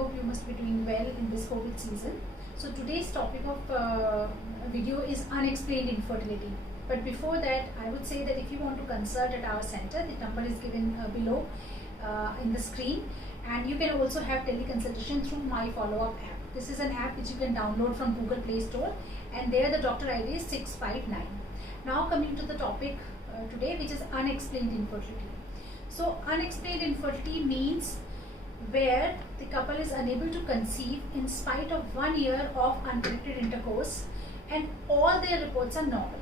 hope you must be doing well in this COVID season. So today's topic of video is unexplained infertility. But before that, I would say that if you want to consult at our center, the number is given below in the screen, and you can also have teleconsultation through My Follow-Up app. This is an app which you can download from Google Play Store, and there the doctor ID is 659. Now coming to the topic today, which is unexplained infertility. So unexplained infertility means where the couple is unable to conceive in spite of 1 year of unprotected intercourse and all their reports are normal.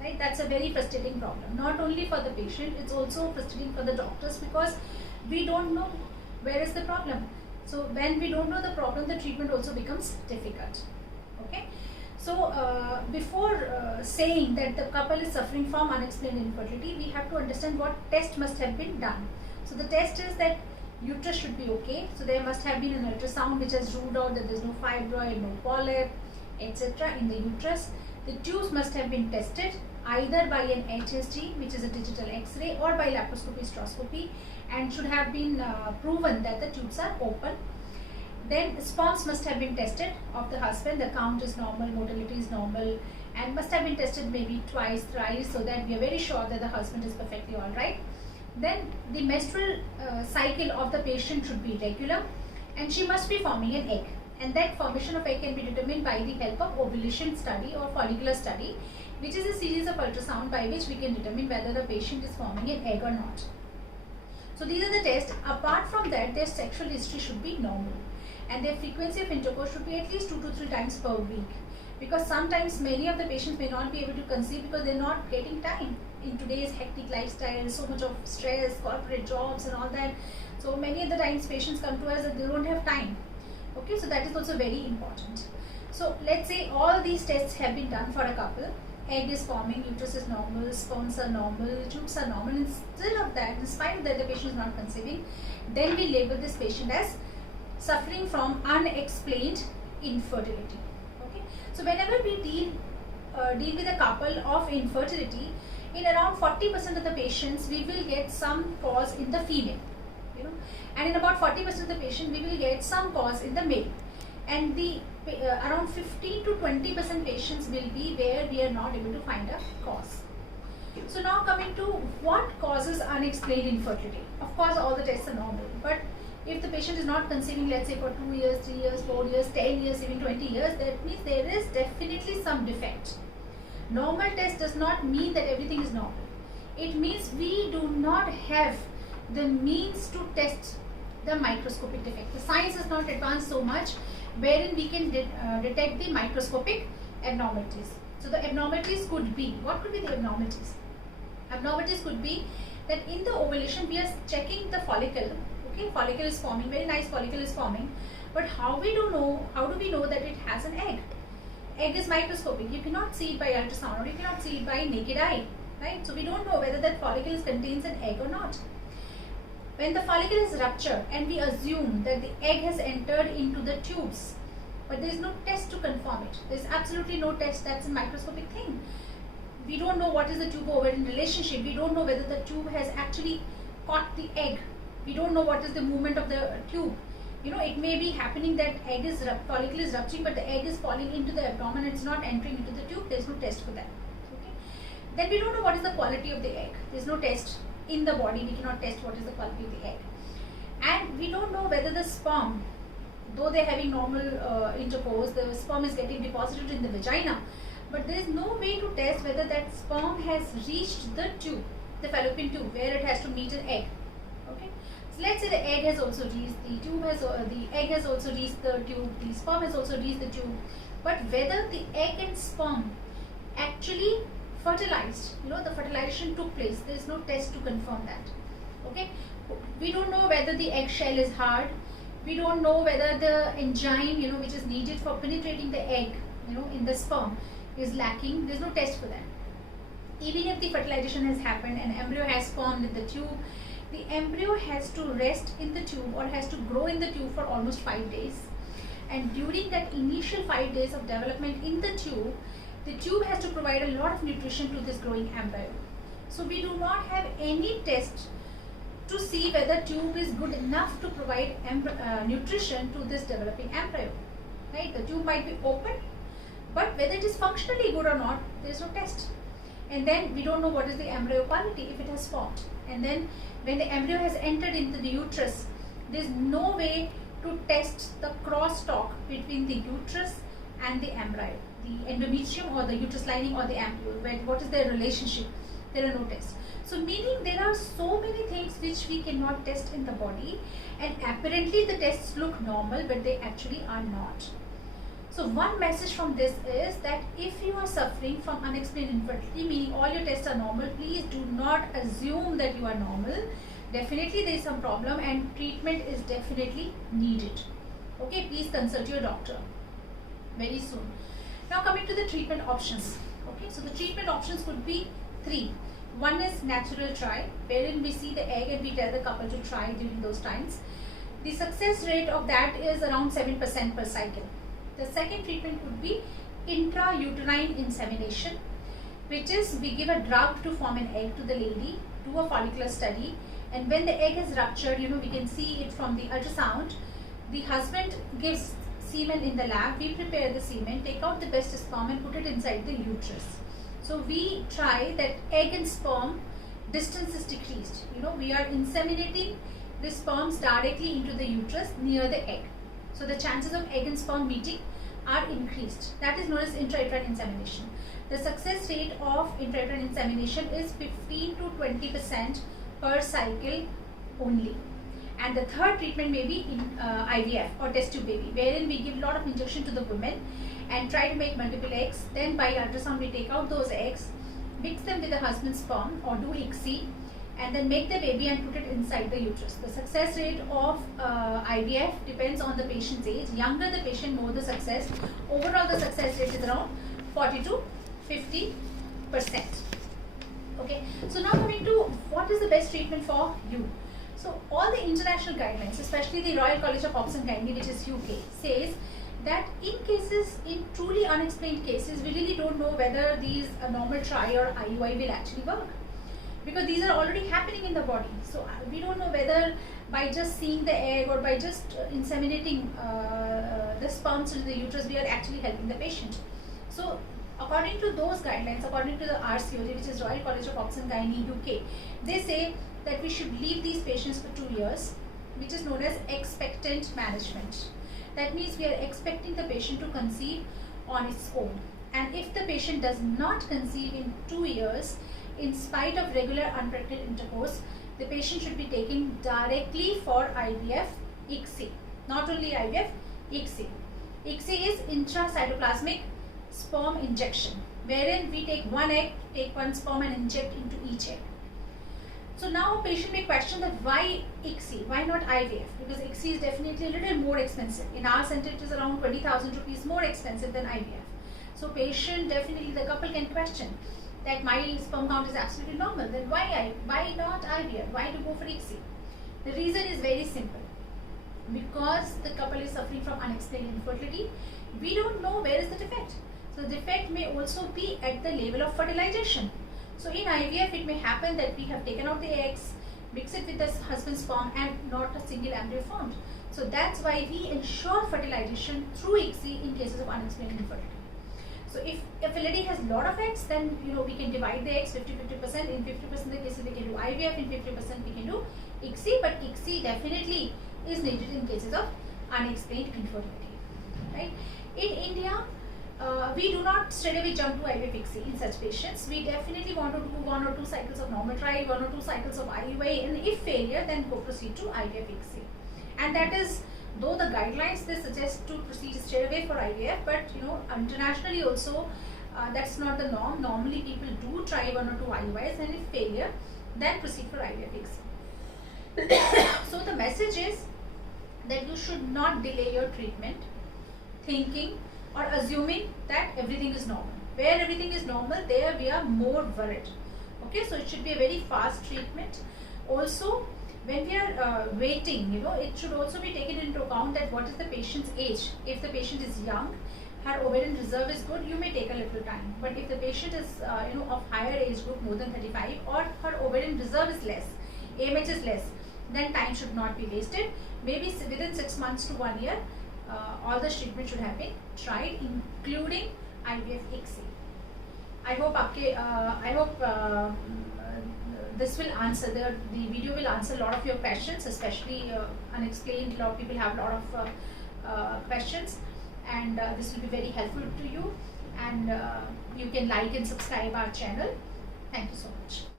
Right? That's a very frustrating problem. Not only for the patient, it's also frustrating for the doctors because we don't know where is the problem. So when we don't know the problem, the treatment also becomes difficult. Okay. So before saying that the couple is suffering from unexplained infertility, we have to understand what test must have been done. So the test is that uterus should be okay. So there must have been an ultrasound which has ruled out that there is no fibroid, no polyp, etc. in the uterus. The tubes must have been tested either by an HSG, which is a digital X-ray, or by laparoscopy, hysteroscopy, and should have been proven that the tubes are open. Then sperms must have been tested of the husband. The count is normal, motility is normal, and must have been tested maybe twice, thrice, so that we are very sure that the husband is perfectly all right. Then the menstrual cycle of the patient should be regular, and she must be forming an egg. And that formation of egg can be determined by the help of ovulation study or follicular study, which is a series of ultrasound by which we can determine whether the patient is forming an egg or not. So these are the tests. Apart from that, their sexual history should be normal, and their frequency of intercourse should be at least 2 to 3 times per week, because sometimes many of the patients may not be able to conceive because they're not getting time in today's hectic lifestyle, so much of stress, corporate jobs and all that. So many of the times patients come to us that they don't have time. Okay, so that is also very important. So let's say all these tests have been done for a couple. Egg is forming, uterus is normal, sperms are normal, tubes are normal. Instead of that, in spite of that, the patient is not conceiving, then we label this patient as suffering from unexplained infertility. Okay, so whenever we deal with a couple of infertility, in around 40% of the patients, we will get some cause in the female, and in about 40% of the patient, we will get some cause in the male, and the around 15 to 20% patients will be where we are not able to find a cause. So now coming to what causes unexplained infertility. Of course, all the tests are normal, but if the patient is not conceiving, let's say for 2 years, 3 years, 4 years, 10 years, even 20 years, that means there is definitely some defect. Normal test does not mean that everything is normal. It means we do not have the means to test the microscopic defect. The science is not advanced so much wherein we can detect the microscopic abnormalities. So the abnormalities could be, what could be the abnormalities? Abnormalities could be that in the ovulation we are checking the follicle. Okay, follicle is forming, very nice follicle is forming, but how do we know that it has an egg? Egg is microscopic. You cannot see it by ultrasound, or you cannot see it by naked eye, right? So we don't know whether that follicle contains an egg or not. When the follicle is ruptured and we assume that the egg has entered into the tubes, but there is no test to confirm it. There is absolutely no test. That's a microscopic thing. We don't know what is the tube-ovarian relationship. We don't know whether the tube has actually caught the egg. We don't know what is the movement of the tube. It may be happening that follicle is rupturing, but the egg is falling into the abdomen. It's not entering into the tube. There is no test for that. Okay. Then we don't know what is the quality of the egg. There is no test. In the body, we cannot test what is the quality of the egg, and we don't know whether the sperm, though they are having normal intercourse, the sperm is getting deposited in the vagina, but there is no way to test whether that sperm has reached the tube, the fallopian tube, where it has to meet an egg. Okay, so let's say the egg has also reached the tube, the egg has also reached the tube, the sperm has also reached the tube, but whether the egg and sperm actually fertilized, the fertilization took place, there is no test to confirm that. Okay, we don't know whether the eggshell is hard, we don't know whether the enzyme which is needed for penetrating the egg in the sperm is lacking. There is no test for that. Even if the fertilization has happened and embryo has formed in the tube, the embryo has to rest in the tube or has to grow in the tube for almost 5 days, and during that initial 5 days of development in the tube has to provide a lot of nutrition to this growing embryo. So we do not have any test to see whether tube is good enough to provide nutrition to this developing embryo. Right? The tube might be open, but whether it is functionally good or not, there is no test. And then we don't know what is the embryo quality if it has formed. And then when the embryo has entered into the uterus, there is no way to test the crosstalk between the uterus and the embryo, the endometrium or the uterus lining or the embryo. What is their relationship? There are no tests. So meaning there are so many things which we cannot test in the body, and apparently the tests look normal, but they actually are not. So one message from this is that if you are suffering from unexplained infertility, meaning all your tests are normal, please do not assume that you are normal. Definitely there is some problem and treatment is definitely needed. Okay, please consult your doctor very soon. Now coming to the treatment options. Okay, so the treatment options could be three. One is natural try, wherein we see the egg and we tell the couple to try during those times. The success rate of that is around 7% per cycle. The second treatment would be intrauterine insemination, which is we give a drug to form an egg to the lady, do a follicular study, and when the egg is ruptured, we can see it from the ultrasound. The husband gives semen in the lab, we prepare the semen, take out the best sperm and put it inside the uterus. So we try that egg and sperm distance is decreased. We are inseminating the sperms directly into the uterus near the egg. So the chances of egg and sperm meeting are increased. That is known as intrauterine insemination. The success rate of intrauterine insemination is 15 to 20% per cycle only. And the third treatment may be in IVF or test tube baby, wherein we give a lot of injection to the women and try to make multiple eggs. Then by ultrasound we take out those eggs, mix them with the husband's sperm or do ICSI, and then make the baby and put it inside the uterus. The success rate of IVF depends on the patient's age. Younger the patient, more the success. Overall the success rate is around 40 to 50%. Okay, so now coming to what is the best treatment for you. So all the international guidelines, especially the Royal College of Obs and Gynae, which is UK, says that in truly unexplained cases, we really don't know whether these normal try or IUI will actually work, because these are already happening in the body. So we don't know whether by just seeing the egg or by just inseminating the sperms into the uterus, we are actually helping the patient. So according to those guidelines, according to the RCOG, which is Royal College of Obs and Gynae UK, they say that we should leave these patients for 2 years, which is known as expectant management. That means we are expecting the patient to conceive on its own. And if the patient does not conceive in 2 years, in spite of regular unprotected intercourse, the patient should be taken directly for IVF, ICSI. Not only IVF, ICSI. ICSI is intracytoplasmic sperm injection, wherein we take one egg, take one sperm and inject into each egg. So now a patient may question that why ICSI, why not IVF? Because ICSI is definitely a little more expensive. In our center it is around 20,000 rupees more expensive than IVF. So patient, definitely the couple can question that my sperm count is absolutely normal, then why not IVF? Why to go for ICSI? The reason is very simple. Because the couple is suffering from unexplained infertility, we don't know where is the defect. So the defect may also be at the level of fertilization. So in IVF, it may happen that we have taken out the eggs, mix it with the husband's sperm and not a single embryo formed. So that's why we ensure fertilization through ICSI in cases of unexplained infertility. So if a lady has a lot of eggs, then we can divide the eggs 50-50%. In 50% of the cases we can do IVF, in 50% we can do ICSI, but ICSI definitely is needed in cases of unexplained infertility. Right? In India, we do not straight away jump to IVF ICSI in such patients. We definitely want to do 1 or 2 cycles of normal trial, 1 or 2 cycles of IUI, and if failure, then go proceed to IVF ICSI. And that is, though the guidelines they suggest to proceed straight away for IVF, but internationally also that's not the norm. Normally people do try 1 or 2 IUIs, and if failure, then proceed for IVF ICSI. So the message is that you should not delay your treatment thinking or assuming that everything is normal. Where everything is normal, there we are more worried. Okay, so it should be a very fast treatment. Also, when we are waiting, it should also be taken into account that what is the patient's age. If the patient is young, her ovarian reserve is good, you may take a little time. But if the patient is of higher age group, more than 35, or her ovarian reserve is less, AMH is less, then time should not be wasted. Maybe within 6 months to 1 year, all the treatment should have been tried, including IVF ICSI. I hope this will answer, the video will answer a lot of your questions, especially unexplained. A lot of people have a lot of questions, and this will be very helpful to you, and you can like and subscribe our channel. Thank you so much.